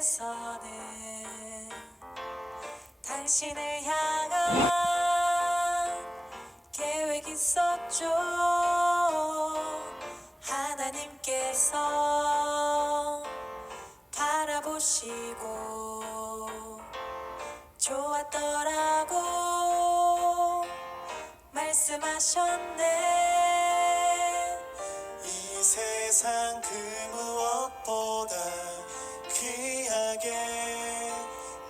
속에서는 당신을 향한 계획 있었죠. 하나님께서 바라보시고 좋았더라고 말씀하셨네. 이 세상 그 무엇보다 귀하게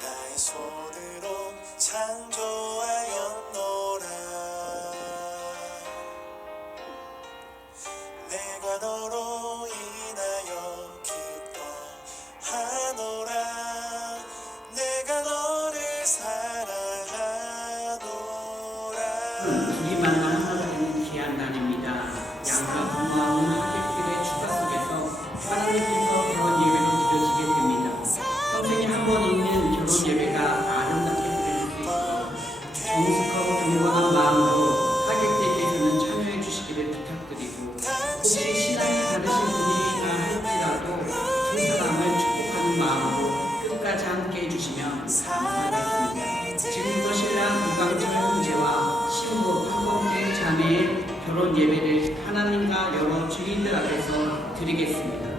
나의 손으로 창조하였노라. 내가 너로 인하여 기뻐하노라. 내가 너를 사랑하노라. 둘이 만나는 하루는 귀한 날입니다. 양가 부모하는 하객들의 축가 속에서 하나님께서 결혼 예배로 드려지게 됩니다. 평생에 한 번 있는 결혼 예배가 아름답게 드릴 수 있어 정숙하고 경건한 마음으로 하객들께서는 참여해 주시기를 부탁드리고, 혹시 신앙이 다르신 분이나 할지라도 두 사람을 축복하는 마음으로 끝까지 함께 해주시면 감사하겠습니다. 지금부터 신랑 이광철 형제와 신부 한범길 자매의 결혼 예배를 하나님과 여러 주인들 앞에서 드리겠습니다.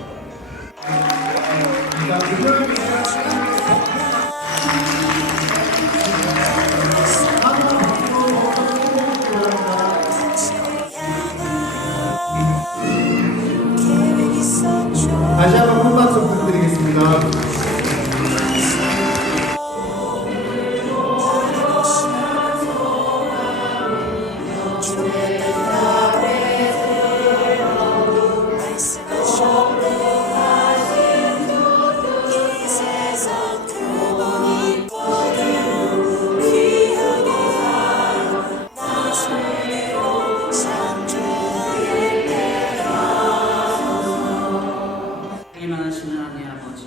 계획 있었죠. 다시 한번 큰 박수 부탁드리겠습니다. 사랑하시는 하나님 아버지,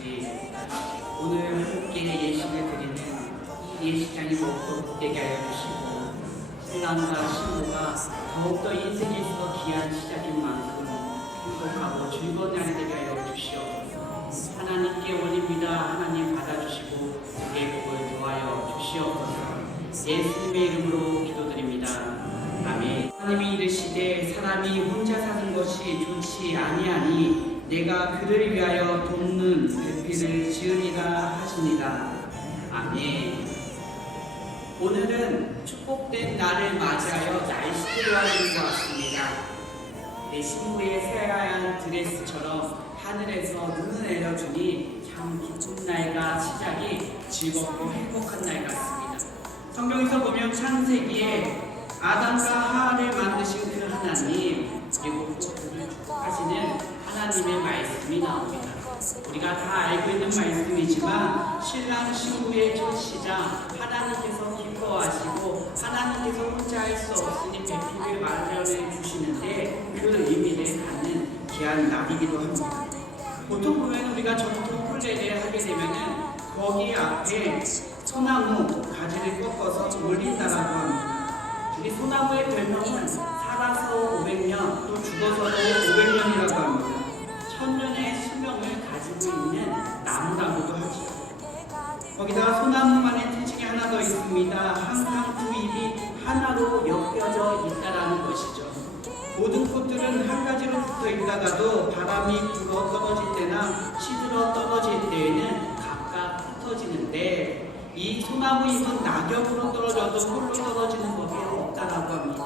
오늘 함께 예식을 드리는 이 예식장이 더욱더 복되게 하여 주시고, 신랑과 신부가 더욱더 인생에 있어 귀한 시작인 만큼 행복하고 즐거운 날이 되게 하여 주시옵소서. 하나님께 올립니다. 하나님 받아주시고 주의 복을 더하여 주시옵소서. 예수님의 이름으로 기도드립니다. 아멘. 하나님이 이르시되 사람이 혼자 사는 것이 좋지 아니하니 내가 그를 위하여 돕는 배필을 지으리라 하십니다. 아멘. 오늘은 축복된 날을 맞이하여 날씨를 하는 것 같습니다. 내 신부의 새하얀 드레스처럼 하늘에서 눈을 내려주니 참 기쁜 날과 시작이 즐겁고 행복한 날 같습니다. 성경에서 보면 창세기에 아담과 하와를 만드신 그 하나님, 그리고 그를 축복하시는 하나님의 말씀이 나옵니다. 우리가 다 알고 있는 말씀이지만 신랑 신부의 첫 시작, 하나님께서 기뻐하시고 하나님께서 혼자 할 수 없으니 배필을 마련해 주시는데 그 의미를 갖는 귀한 날이기도 합니다. 보통 보면 우리가 전통 혼례를 하게 되면은 거기 앞에 소나무 가지를 꺾어서 올린다라고 합니다. 우리 소나무의 별명은 살아서 500년, 또 죽어서도 500년이라고 합니다. 1000년의 수명을 가지고 있는 나무라고도 하죠. 거기다가 소나무만의 특징이 하나 더 있습니다. 항상 두 잎이 하나로 엮여져 있다라는 것이죠. 모든 꽃들은 한 가지로 붙어 있다가도 바람이 불어 떨어질 때나 시들어 떨어질 때에는 각각 흩어지는데, 이 소나무 잎은 낙엽으로 떨어져도 홀로 떨어지는 법이 없다라고 합니다.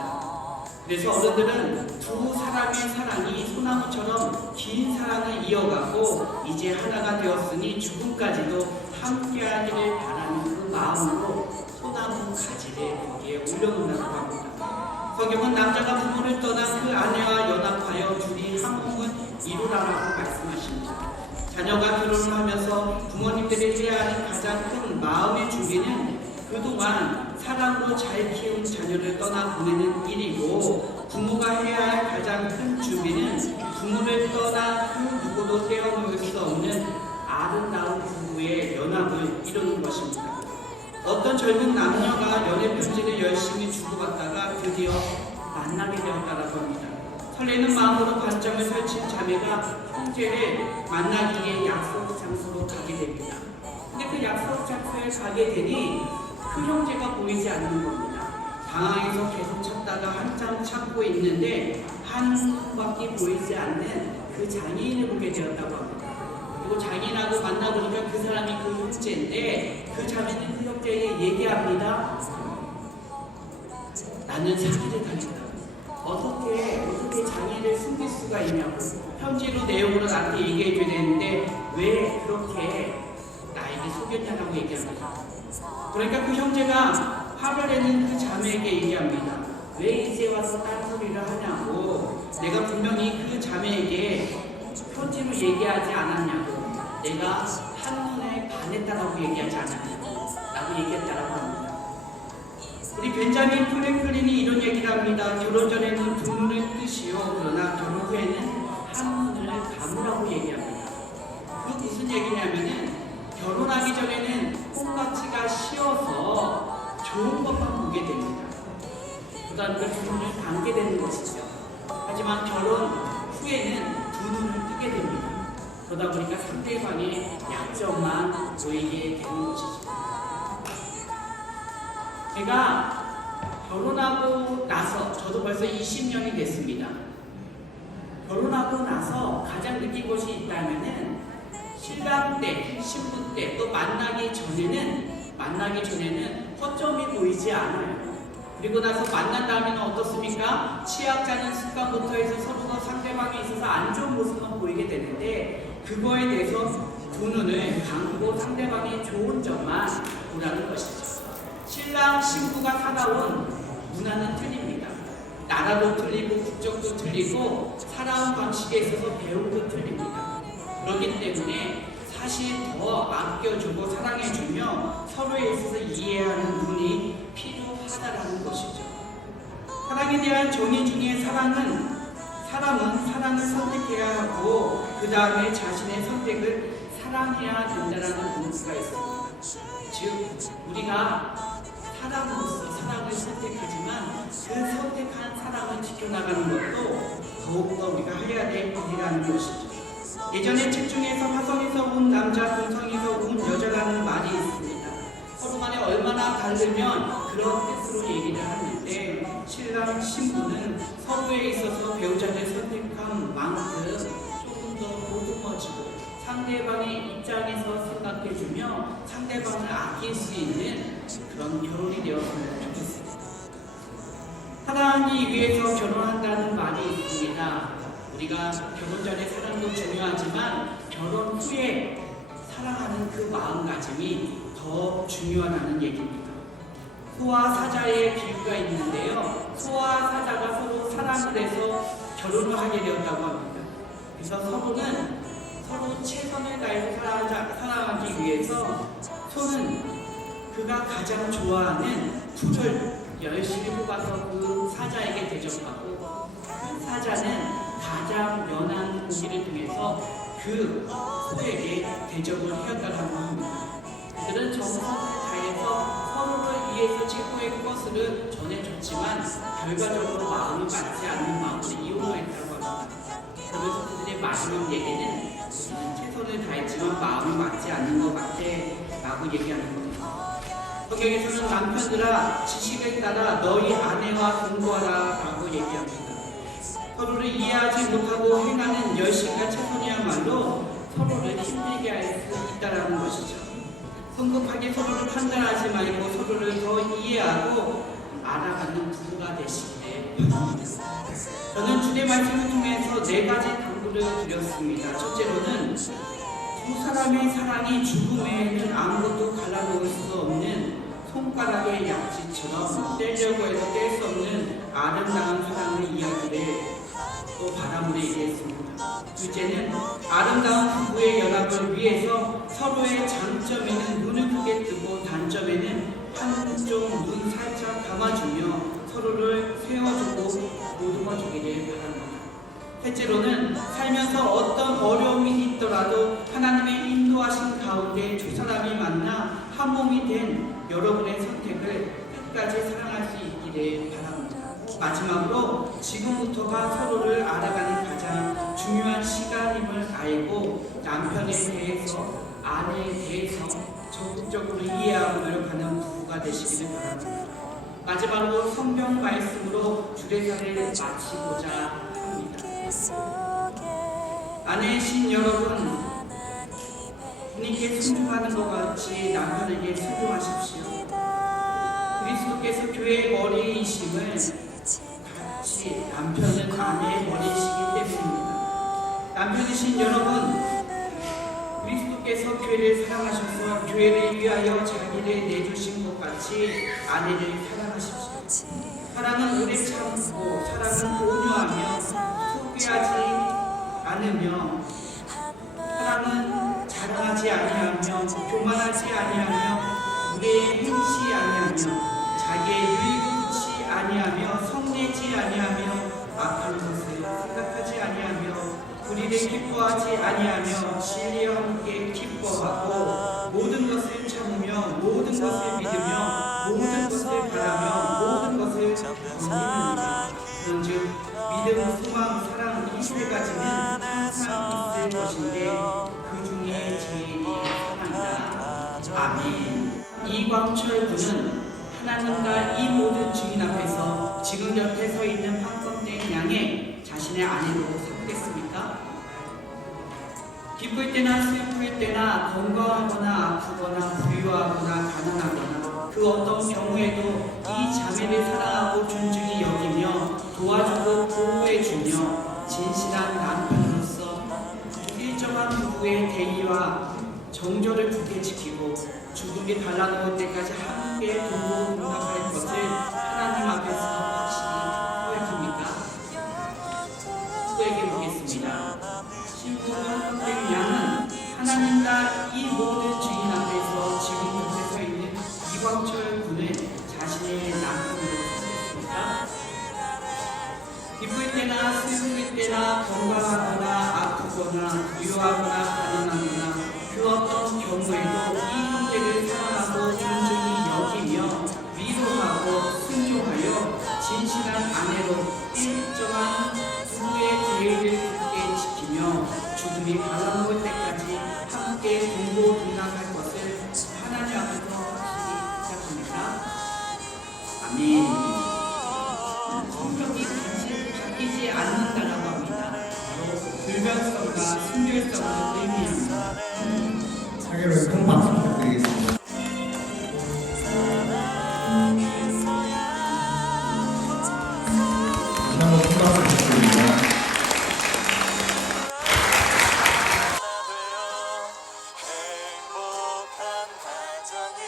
그래서 어른들은 두 사람의 사랑이 소나무처럼 긴 사랑을 이어가고 이제 하나가 되었으니 죽음까지도 함께하기를 바라는 그 마음으로 소나무 가지를 거기에 올려놓는다고 합니다. 성경은 남자가 부모를 떠난 그 아내와 연합하여 둘이 한 몸을 이루라라고 말씀하십니다. 자녀가 결혼을 하면서 부모님들이 해야 하는 가장 큰 마음의 준비는 그동안 사랑으로 잘 키운 자녀를 떠나 보내는 일이고, 부모가 해야 할 가장 큰 준비는 부모를 떠나 그 누구도 떼어놓을 수 없는 아름다운 부부의 연합을 이루는 것입니다. 어떤 젊은 남녀가 연애 편지를 열심히 주고받다가 드디어 만나게 되었다라고 합니다. 설레는 마음으로 관점을 펼친 자매가 형제를 만나기 위해 약속 장소로 가게 됩니다. 근데 그 약속 장소에 가게 되니 그 형제가 보이지 않는 겁니다. 당황해서 계속 찾다가 한참 찾고 있는데 한 손밖에 보이지 않는 그 장애인을 보게 되었다고 합니다. 그리고 장애인하고 만나보니까 그 사람이 그 형제인데 그 자매는 그 형제에게 얘기합니다. 나는 사기를 당했다. 어떻게 장애를 숨길 수가 있냐고 편지로 내용으로 나한테 얘기해줘야 되는데 왜 그렇게 나에게 속였냐라고 얘기합니다. 그러니까 그 형제가 화를 내는 그 자매에게 얘기합니다. 왜 이제 와서 딴소리를 하냐고 내가 분명히 그 자매에게 편지로 얘기하지 않았냐고 내가 한눈에 반했다라고 얘기하지 않았냐고 라고 얘기했다라고 합니다. 우리 벤자민 프랭클린이 이런 얘기를 합니다. 결혼 전에는 두 눈을 뜨시오. 그러나 결혼 후에는 한 눈을 감으라고 얘기합니다. 그 무슨 얘기냐면은 결혼하기 전에는 콩깍지가 씌어서 좋은 것만 보게 됩니다. 그다음 그 두 눈을 감게 되는 것이죠. 하지만 결혼 후에는 두 눈을 뜨게 됩니다. 그러다 보니까 상대방의 약점만 보이게 되는 것이죠. 제가 결혼하고 나서 저도 벌써 20년이 됐습니다. 결혼하고 나서 가장 느낀 것이 있다면은 신랑 때, 신부 때, 또 만나기 전에는 허점이 보이지 않아요. 그리고 나서 만난 다음에는 어떻습니까? 취약자는 습관부터 해서 서로가 상대방에 있어서 안 좋은 모습만 보이게 되는데 그거에 대해서 두 눈을 감고 상대방의 좋은 점만 보라는 것이죠. 신랑, 신부가 살아온 문화는 틀립니다. 나라도 틀리고 국적도 틀리고 살아온 방식에 있어서 배움도 틀립니다. 그렇기 때문에 사실 더 아껴주고 사랑해주며 서로에 있어서 이해하는 눈이 필요하다라는 것이죠. 사랑에 대한 정의 중에 사람은 사랑을 선택해야 하고 그 다음에 자신의 선택을 사랑해야 된다는 문구가 있습니다. 즉 우리가 사람으로서 사랑을 선택하지만 그 선택한 사랑을 지켜나가는 것도 더욱더 우리가 해야 될 일이라는 것이죠. 예전에 책 중에서 화성에서 온 남자, 금성에서 온 여자라는 말이 있습니다. 서로 간에 얼마나 다르면 그런 뜻으로 얘기를 하는데 신랑, 신부는 서로에 있어서 배우자를 선택한 만큼 조금 더 보듬어주고 상대방의 입장에서 생각해주며 상대방을 아낄 수 있는 그런 결혼이 되었으면 좋겠습니다. 사랑하기 위해서 결혼한다는 말이 있습니다. 우리가 결혼 전에 사랑도 중요하지만 결혼 후에 사랑하는 그 마음가짐이 더 중요하다는 얘기입니다. 소와 사자의 비유가 있는데요. 소와 사자가 서로 사랑을 해서 결혼을 하게 되었다고 합니다. 그래서 서로 최선을 다해서 사랑하기 위해서 소는 그가 가장 좋아하는 풀을 열심히 뽑아서 그 사자에게 대접하고 그 사자는 가장 연한 고기를 통해서 그 소에게 대접을 해왔다고 합니다. 그들은 정성을 다해서 서로를 위해서 최고의 것을 전해줬지만 결과적으로 마음이 맞지 않는 마음으로 이혼했다고 합니다. 그러면서 그들의 마지막 얘기는 최선을 다했지만 마음이 맞지 않는 것 같아 라고 얘기하는 겁니다. 성경에서는 남편들아 지식을 따라 너희 아내와 공부하라 라고 얘기합니다. 서로를 이해하지 못하고 행하는 열심과 최선이야말로 서로를 힘들게 할 수 있다는 것이죠. 성급하게 서로를 판단하지 말고 서로를 더 이해하고 알아가는 부부가 되시기를 바랍니다. 저는 주의 말씀을 통해서 4가지 당부를 드렸습니다. 첫째로는 두 사람의 사랑이 죽음에는 아무것도 갈라놓을 수 없는 손가락의 약지처럼 떼려고 해서 뗄 수 없는 아름다운 사랑의 이야기를 또 바람으로 얘기했습니다. 둘째는 아름다운 부부의 연합을 위해서 서로의 장점에는 눈을 크게 뜨고 단점에는 한쪽 눈 살짝 감아주며 서로를 세워주고 보듬어주기를 바랍니다. 셋째로는 살면서 어떤 어려움이 있더라도 하나님의 인도하신 가운데 두 사람이 만나 한 몸이 된 여러분의 선택을 끝까지 사랑할 수 있기를 바랍니다. 마지막으로 지금부터가 서로를 알아가는 가장 중요한 시간임을 알고 남편에 대해서, 아내에 대해서 적극적으로 이해하고 노력하는 부부가 되시기를 바랍니다. 마지막으로 성경 말씀으로 주례사를 마치고자 합니다. 아내이신 여러분, 부인에게 순종하는 것 같이 남편에게 순종하십시오. 그리스도께서 교회의 머리이심을 같이 남편은 아내의 머리이시기 때문입니다. 남편이신 여러분, 그리스도께서 교회를 사랑하셔서 교회를 위하여 자기를 내주신 것 같이 아내를 사랑하십시오. 사랑은 오래 참고, 사랑은 온유하며 소개하지 않으며, 사랑은 자랑하지 아니하며 교만하지 아니하며 무례에 행치 아니하며 자기의 유익을 치 아니하며 성내지 아니하며 악한 것을 생각하지 아니하며 불의를 기뻐하지 아니하며 진리와 함께 기뻐하고 모든 것을 참으며 모든 것을 믿으며 모든 것을 바라며 모든 것을 견디느니라. 그런즉 믿음, 소망, 사랑 이 세 가지는 항상 있을 것인데 그 중에 제일 사랑이다. 아멘. 이광철 군은 하나님과 이 모든 증인 앞에서 지금 옆에 서 있는 황성된 양의 자신의 아내로 삼겠습니까? 기쁠 때나 슬플 때나 건강하거나 아프거나 부유하거나 가난하거나 그 어떤 경우에도 이 자매를 사랑하고 존중히 여기며 도와주고 보호해주며 진실한 남편으로서 일정한 부부의 대의와 정절을 굳게 지키고 죽음이 달라놓을 때까지 함께 동고동락할 것을 하나님 앞에서 확실히 고백합니까? 후에게 묻겠습니다. 신부 황성된 양은 하나님과 이 모든 증인 앞에서 지금 옆에 서 있는 이광철 군을 자신의 남편으로 삼겠습니까? 기쁠 때나 슬플 때나 건강하거나 아프거나 부유하거나 가난하거나 그 어떤 경우에도 이 형제를 사랑하고 존중히 여기며 위로하고 순종하여 진실한 아내로 일정한 부부의 대의를 굳게 지키며 죽음이 갈라놓을 때까지 함께 동고동락할 것을 하나님 앞에서 확실히 시작합니다. 아멘. 성격이 바뀌지 않는다라고 합니다. 바로 불변성과 순결성을 의미합니다. 자기를 큰 박수 부탁드리겠습니다. 다시 한번 큰 박수 부탁드립니다. 행복한 가정이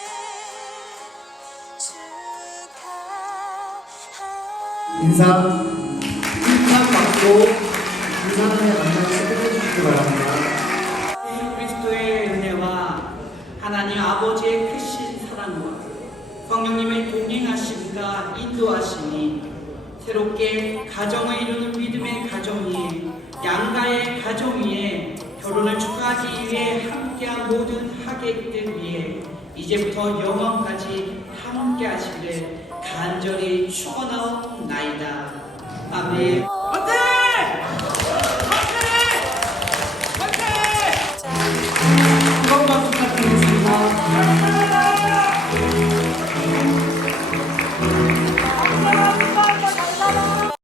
인사 받고 인사단의 만남을 끝내주시기 바랍니다. 예수 그리스도의 은혜와 하나님 아버지의 크신 사랑과 성령님의 동행하심과 인도하심이 새롭게 가정을 이루는 믿음의 가정 위에 양가의 가정 위에 결혼을 축하하기 위해 함께한 모든 하객들 위해 이제부터 영원까지 함께 하시기를 간절히 축원하옵나이다. 아멘.